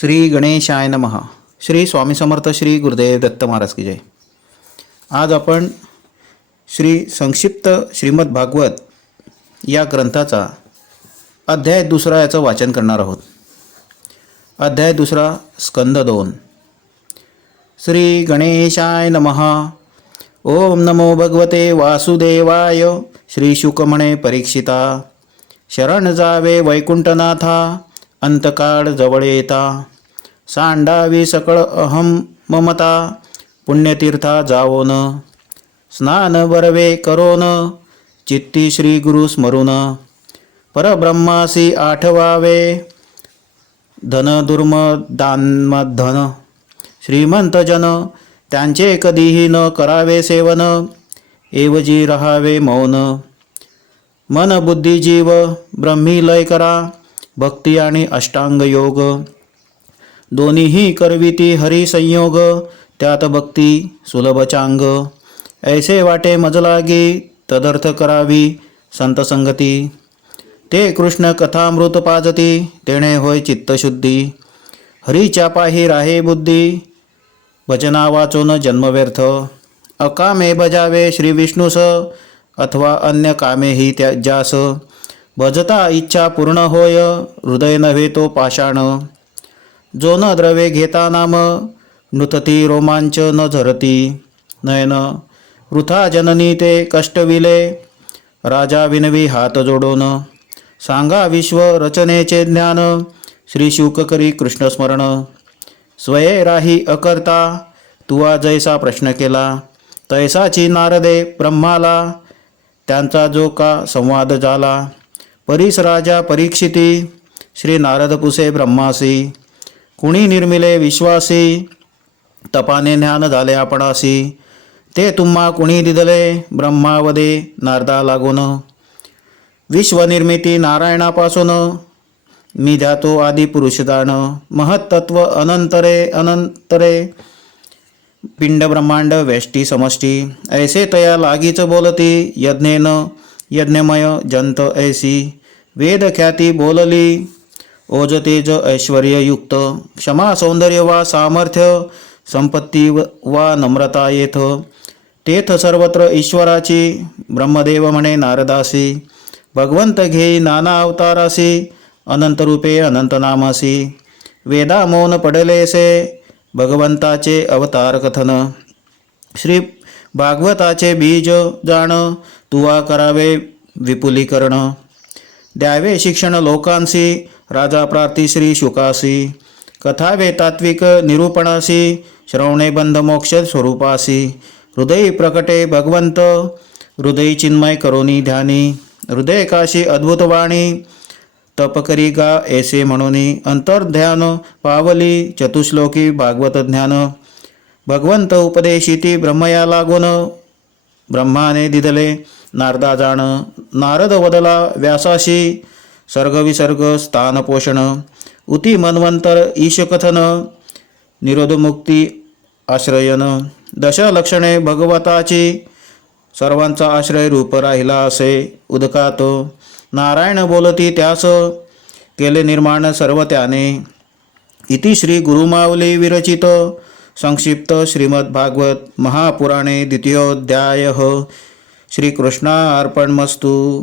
श्री गणेशाय नमः. श्री स्वामी समर्थ श्री गुरुदेव दत्त महाराज की जय. आज आपण श्री संक्षिप्त श्रीमद भागवत या ग्रंथाचा अध्याय दुसरा याचं वाचन करणार आहोत. अध्याय दुसरा स्कंद दोन. श्री गणेशाय नमः. ओम नमो भगवते वासुदेवाय. श्री शुकमणे परीक्षिता. शरण जावे वैकुंठनाथा. अंतकाळ जवळ येता सांडावी सकळ अहम ममता पुण्यतीर्था जावोन। स्नान बरवे करोन चित्ती श्री गुरु स्मरून। परब्रह्मासी आठवावे धन दुर्म दानमधन। श्रीमंत जन त्यांचे कधीही न करावे सेवन एवजी रहावे मौन। मन बुद्धी जीव ब्रह्मी लय करा। भक्ती आणि अष्टांग योग. दोन्हीही करविती हरी संयोग त्यात भक्ती सुलभ चांग ऐसे वाटे मजलागी तदर्थ करावी संतसंगती ते कृष्ण कथामृत पाजती तेणे होय चित्तशुद्धी. हरीच्या पाही राहे बुद्धी भजना वाचून जन्म व्यर्थ. अकामे बजावे श्री विष्णूस अथवा अन्य कामेही त्या ज्यास. भजता इच्छा पूर्ण होय हृदय नव्हे तो पाषाण। जो न द्रवे घेता नाम नृतती रोमांच न झरती। नयन वृथा जननी ते कष्टविले राजा विनवी हात जोडून। सांगा विश्व रचनेचे ज्ञान श्री शुक करी कृष्णस्मरण स्वये राही अकर्ता तुवा जैसा प्रश्न केला। तैसाची नारदे ब्रह्माला त्यांचा जो का संवाद झाला। परीस राजा परीक्षिती श्री नारद पुसे ब्रह्मासी कुणी निर्मिले विश्वासी तपाने ज्ञान झाले आपणासी ते तुम्हा कुणी दिदले ब्रह्मावदे नारदा लागून. विश्वनिर्मिती नारायणापासून मी ध्यातो आदी पुरुषदान महत्तत्व अनंतरे अनंतरे पिंड ब्रह्मांड वेष्टी समष्टी ऐसे तया लागीच बोलती यज्ञेन यज्ञमय जंत ऐसी. वेदख्याती बोलली बोलली. ओजतेज ऐश्वर्ययुक्त. क्षमा सौंदर्य वा सामर्थ्य संपत्ती व- वा नम्रता येथ. तेथ सर्वत्र ईश्वराची ब्रह्मदेव म्हणे नारदासी. भगवंत घेई नाना अवतारासी अनंतरूपे अनंत नामासी. वेदा मौन पडलेसे भगवंताचे अवतार कथन. श्री भागवताचे बीज जाण तुवा करावे विपुलीकरण. द्यावे शिक्षण लोकांसी राजा प्रार्थी श्री शुकासी कथा वेतात्विक निरूपणासी श्रवणे बंध मोक्ष स्वरूपासी हृदय प्रकटे भगवंत हृदय चिन्मय करोनी ध्यानी हृदय काशी अद्भुत वाणी तप करी गा ऐसे म्हणून अंतर्ध्यान पावली चतुश्लोकी भागवत ज्ञान भगवंत उपदेशिती ब्रह्मया लागून ब्रह्माने दिदले नारदा जाणं नारद वदला व्यासाशी सर्गविसर्ग स्थान पोषण उती मन्वंतर ईशकथन निरोधमुक्ती आश्रयन दशलक्षणे भगवताची सर्वांचा आश्रय रूप राहिला असे उदकात नारायण बोलती त्यास केले निर्माण सर्व त्याने. इति श्री गुरुमावली विरचित संक्षिप्त श्रीमद्भागवत महापुराणे द्वितीयोध्याय. श्रीकृष्णार्पणमस्तु.